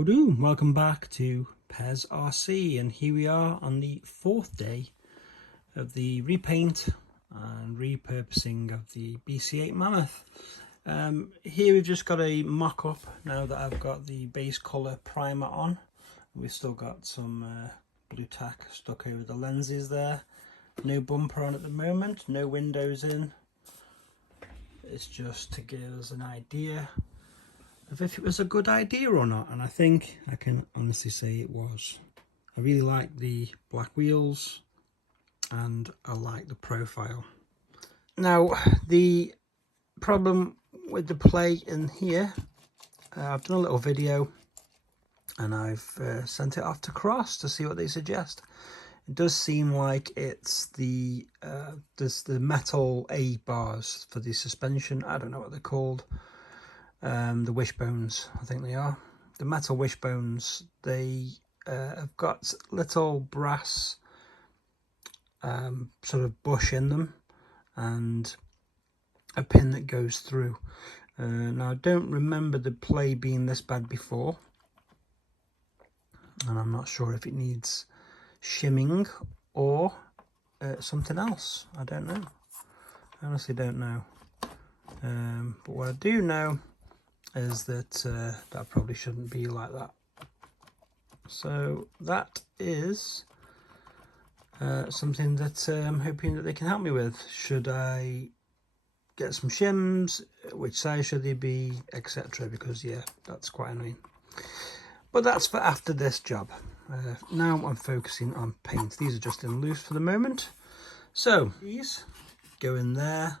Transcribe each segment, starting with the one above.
How do? Welcome back to Pez RC, and here we are on the 4th day of the repaint and repurposing of the BC8 Mammoth. Here we've just got a mock-up now that I've got the base colour primer on. We've still got some blue tack stuck over the lenses there. No bumper on at the moment, no windows in. It's just to give us an idea of if it was a good idea or not, and I think I can honestly say it was. I really like the black wheels and I like the profile. Now the problem with the play in here, I've done a little video and I've sent it off to Cross to see what they suggest. It does seem like it's the there's the metal A bars for the suspension. I don't know what they're called. The wishbones, I think they are. The metal wishbones, they have got little brass sort of bush in them and a pin that goes through. Now I don't remember the play being this bad before, and I'm not sure if it needs shimming or something else. I don't know. I honestly don't know. But what I do know is that that probably shouldn't be like that. So that is something that I'm hoping that they can help me with. Should I get some shims? Which size should they be, etc.? Because yeah, that's quite annoying. But that's for after this job. Now I'm focusing on paint. These are just in loose for the moment. So these go in there.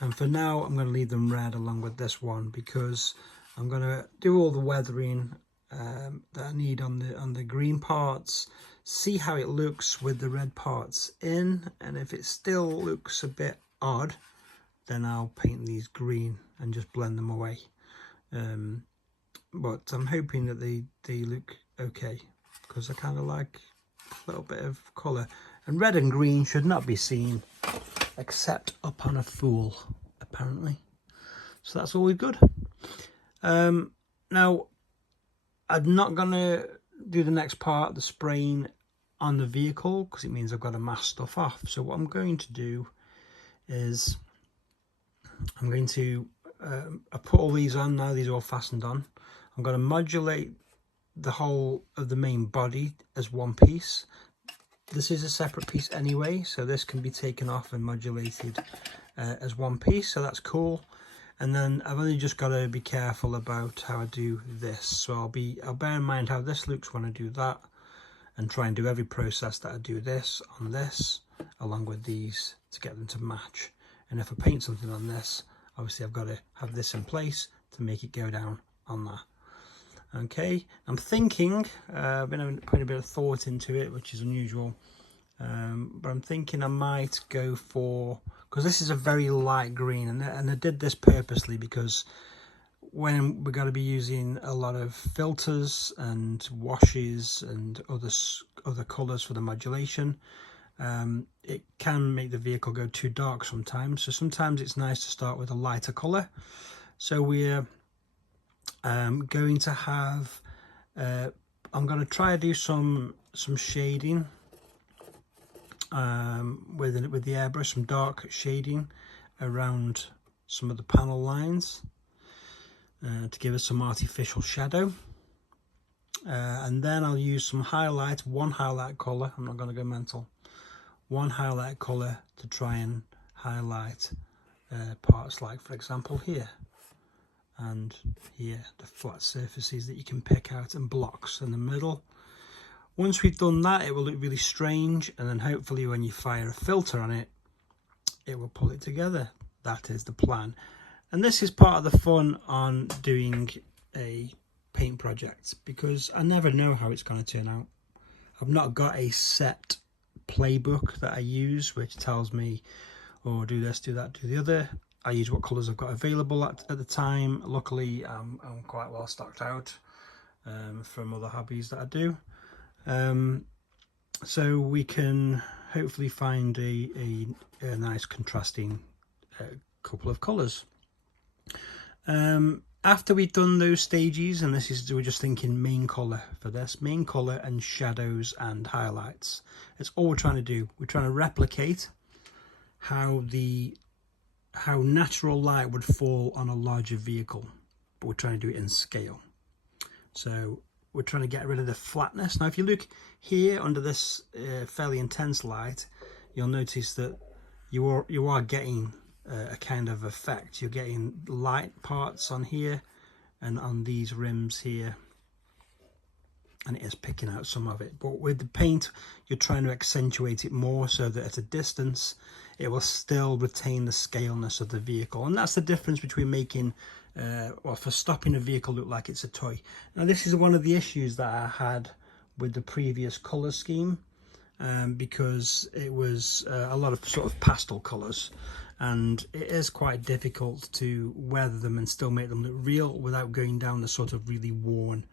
And for now, I'm going to leave them red along with this one because I'm going to do all the weathering that I need on the green parts, see how it looks with the red parts in, and if it still looks a bit odd, then I'll paint these green and just blend them away. But I'm hoping that they look okay because I kind of like a little bit of colour. And red and green should not be seen except upon a fool, apparently. So that's always good. Now I'm not gonna do the next part, the spraying on the vehicle, because it means I've got to mask stuff off. So what I'm going to do is I'm going to I put all these on now. These are all fastened on. I'm going to modulate the whole of the main body as one piece. This is a separate piece anyway, so this can be taken off and modulated as one piece, so that's cool. And then I've only just got to be careful about how I do this. So I'll bear in mind how this looks when I do that, and try and do every process that I do this on this, along with these, to get them to match. And if I paint something on this, obviously I've got to have this in place to make it go down on that. Okay, I'm thinking, I've been putting a bit of thought into it, which is unusual, but I'm thinking I might go for, because this is a very light green, and I did this purposely because when we're going to be using a lot of filters and washes and other colours for the modulation, it can make the vehicle go too dark sometimes. So sometimes it's nice to start with a lighter colour. So we're going to have I'm going to try to do some shading with the airbrush, some dark shading around some of the panel lines to give us some artificial shadow, and then I'll use some highlight, one highlight colour. I'm not going to go mental. One highlight colour to try and highlight parts like, for example, here and here, the flat surfaces that you can pick out, and blocks in the middle. Once we've done that, it will look really strange, and then hopefully when you fire a filter on it, it will pull it together. That is the plan. And this is part of the fun on doing a paint project, because I never know how it's going to turn out. I've not got a set playbook that I use which tells me, oh, do this, do that, do the other. I use what colours I've got available at the time. Luckily, I'm quite well stocked out from other hobbies that I do. So we can hopefully find a nice contrasting couple of colours. after we've done those stages, and this is, we're just thinking main colour for this, main colour and shadows and highlights. It's all we're trying to do. We're trying to replicate how natural light would fall on a larger vehicle, but we're trying to do it in scale. So we're trying to get rid of the flatness. Now if you look here under this fairly intense light, you'll notice that you are getting a kind of effect. You're getting light parts on here and on these rims here, and it is picking out some of it. But with the paint, you're trying to accentuate it more so that at a distance it will still retain the scaleness of the vehicle. And that's the difference between making or for stopping a vehicle look like it's a toy. Now this is one of the issues that I had with the previous color scheme, because it was a lot of sort of pastel colors, and it is quite difficult to weather them and still make them look real without going down the sort of really worn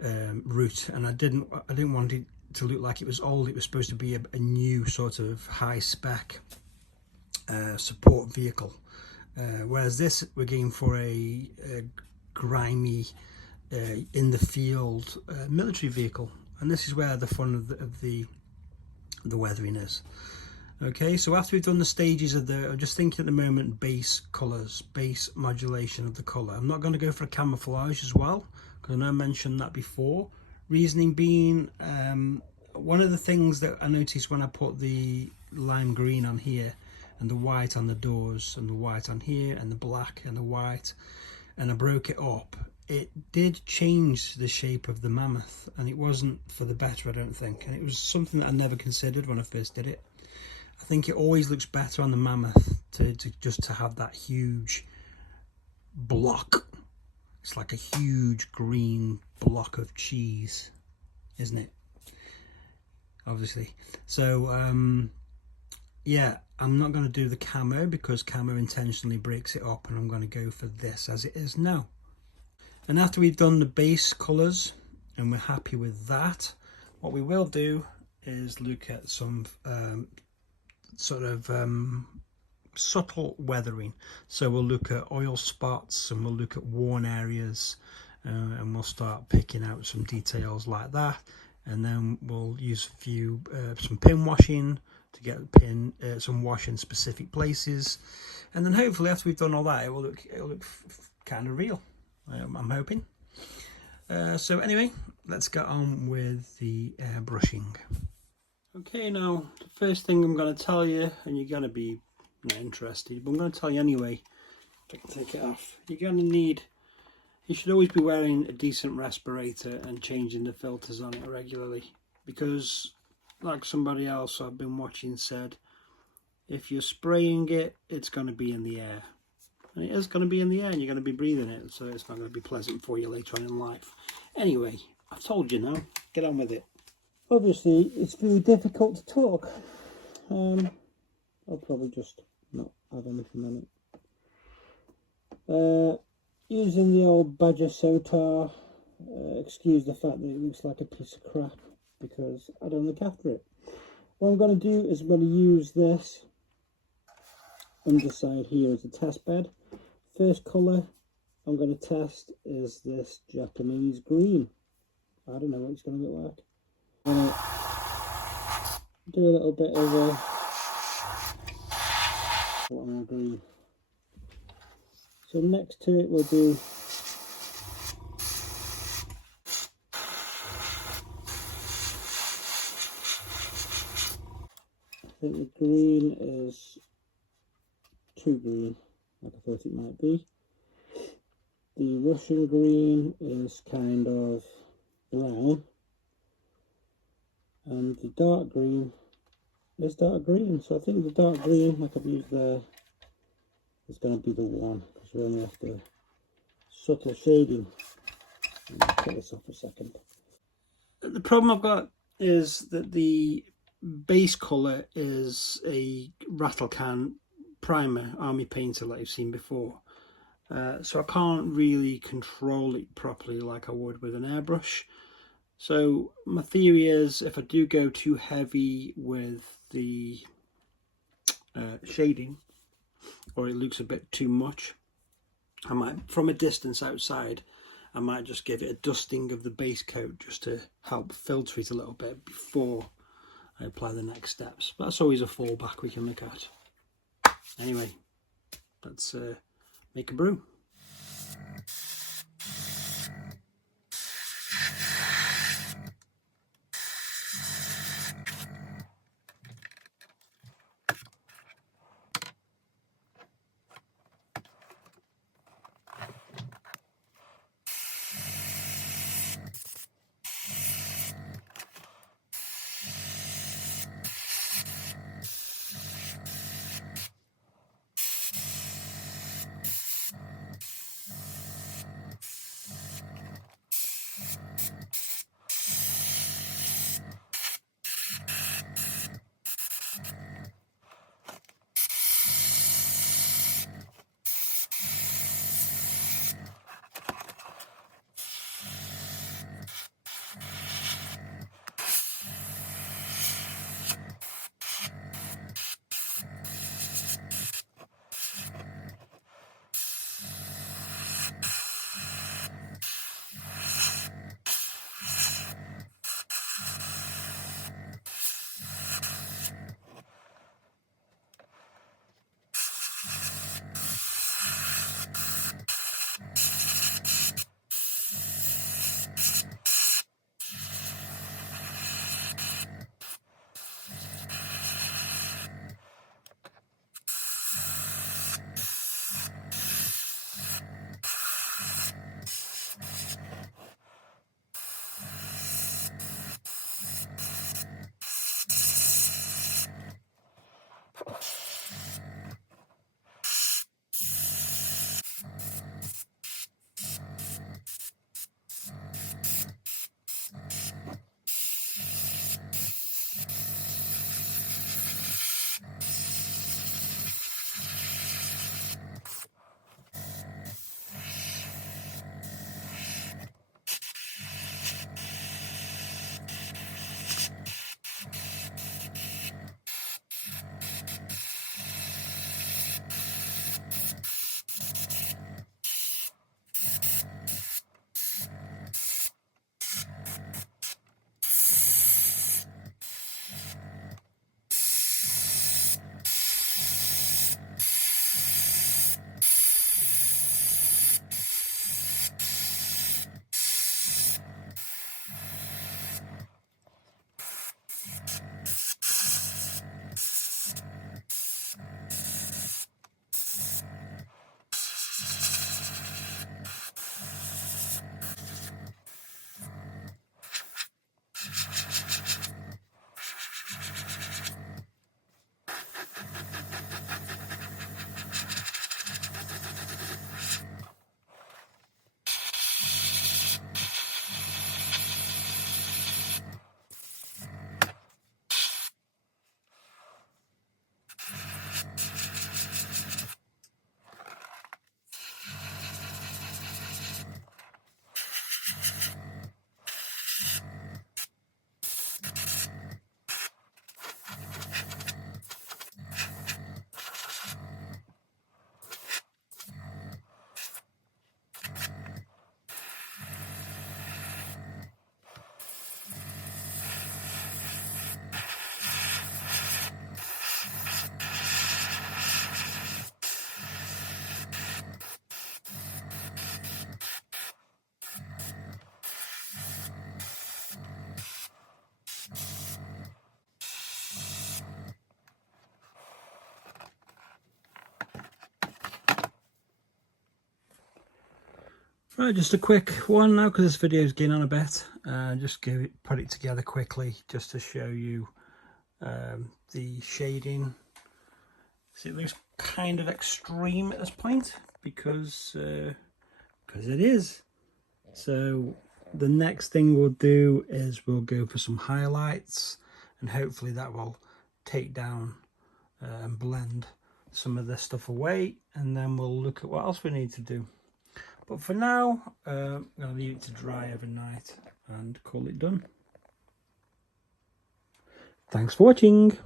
route. And I didn't want it to look like it was old. It was supposed to be a new sort of high spec support vehicle, whereas this, we're going for a grimy in the field military vehicle, and this is where the fun of the weathering is. Okay, so after we've done the stages of I'm just thinking at the moment base colors, base modulation of the color. I'm not going to go for a camouflage as well, because I know I mentioned that before. Reasoning being, one of the things that I noticed when I put the lime green on here and the white on the doors and the white on here and the black and the white, and I broke it up, it did change the shape of the Mammoth, and it wasn't for the better, I don't think. And it was something that I never considered when I first did it. I think it always looks better on the Mammoth to have that huge block. It's like a huge green block of cheese, isn't it? Obviously. So yeah, I'm not going to do the camo because camo intentionally breaks it up, and I'm going to go for this as it is now. And after we've done the base colours and we're happy with that, what we will do is look at some sort of subtle weathering. So we'll look at oil spots and we'll look at worn areas, and we'll start picking out some details like that. And then we'll use a few some pin washing to get some wash in specific places, and then hopefully after we've done all that, it'll look kind of real. I'm hoping. So anyway, let's get on with the airbrushing. Okay, now the first thing I'm going to tell you, and you're going to be not interested, but I'm going to tell you anyway. If I can take it off, you're going to need. You should always be wearing a decent respirator and changing the filters on it regularly, because like somebody else I've been watching said, if you're spraying it, it's going to be in the air. And it is going to be in the air and you're going to be breathing it, so it's not going to be pleasant for you later on in life. Anyway, I've told you now, get on with it. Obviously, it's very difficult to talk. I'll probably just not have anything on it. Using the old Badger Sotar, excuse the fact that it looks like a piece of crap because I don't look after it. What I'm going to do is I'm going to use this underside here as a test bed. First colour I'm going to test is this Japanese green. I don't know what it's going to look like. I'm going to do a little bit of a more green. So next to it we'll do I think the green is too green, like I thought it might be. The Russian green is kind of brown, and the dark green is dark green. So I think the dark green, like I've used there, is going to be the one, because we only have to subtle shading. I'll put this off a second. The problem I've got is that the base colour is a rattle can primer army painter like you've seen before, so I can't really control it properly like I would with an airbrush. So my theory is, if I do go too heavy with the shading, or it looks a bit too much, I might, from a distance outside, I might just give it a dusting of the base coat just to help filter it a little bit before I apply the next steps. But that's always a fallback we can look at. Anyway, let's make a brew. Right, just a quick one now because this video is getting on a bit. Just put it together quickly just to show you the shading. See, it looks kind of extreme at this point because it is. So the next thing we'll do is we'll go for some highlights, and hopefully that will take down and blend some of this stuff away, and then we'll look at what else we need to do. But for now, I'm going to leave it to dry overnight and call it done. Thanks for watching.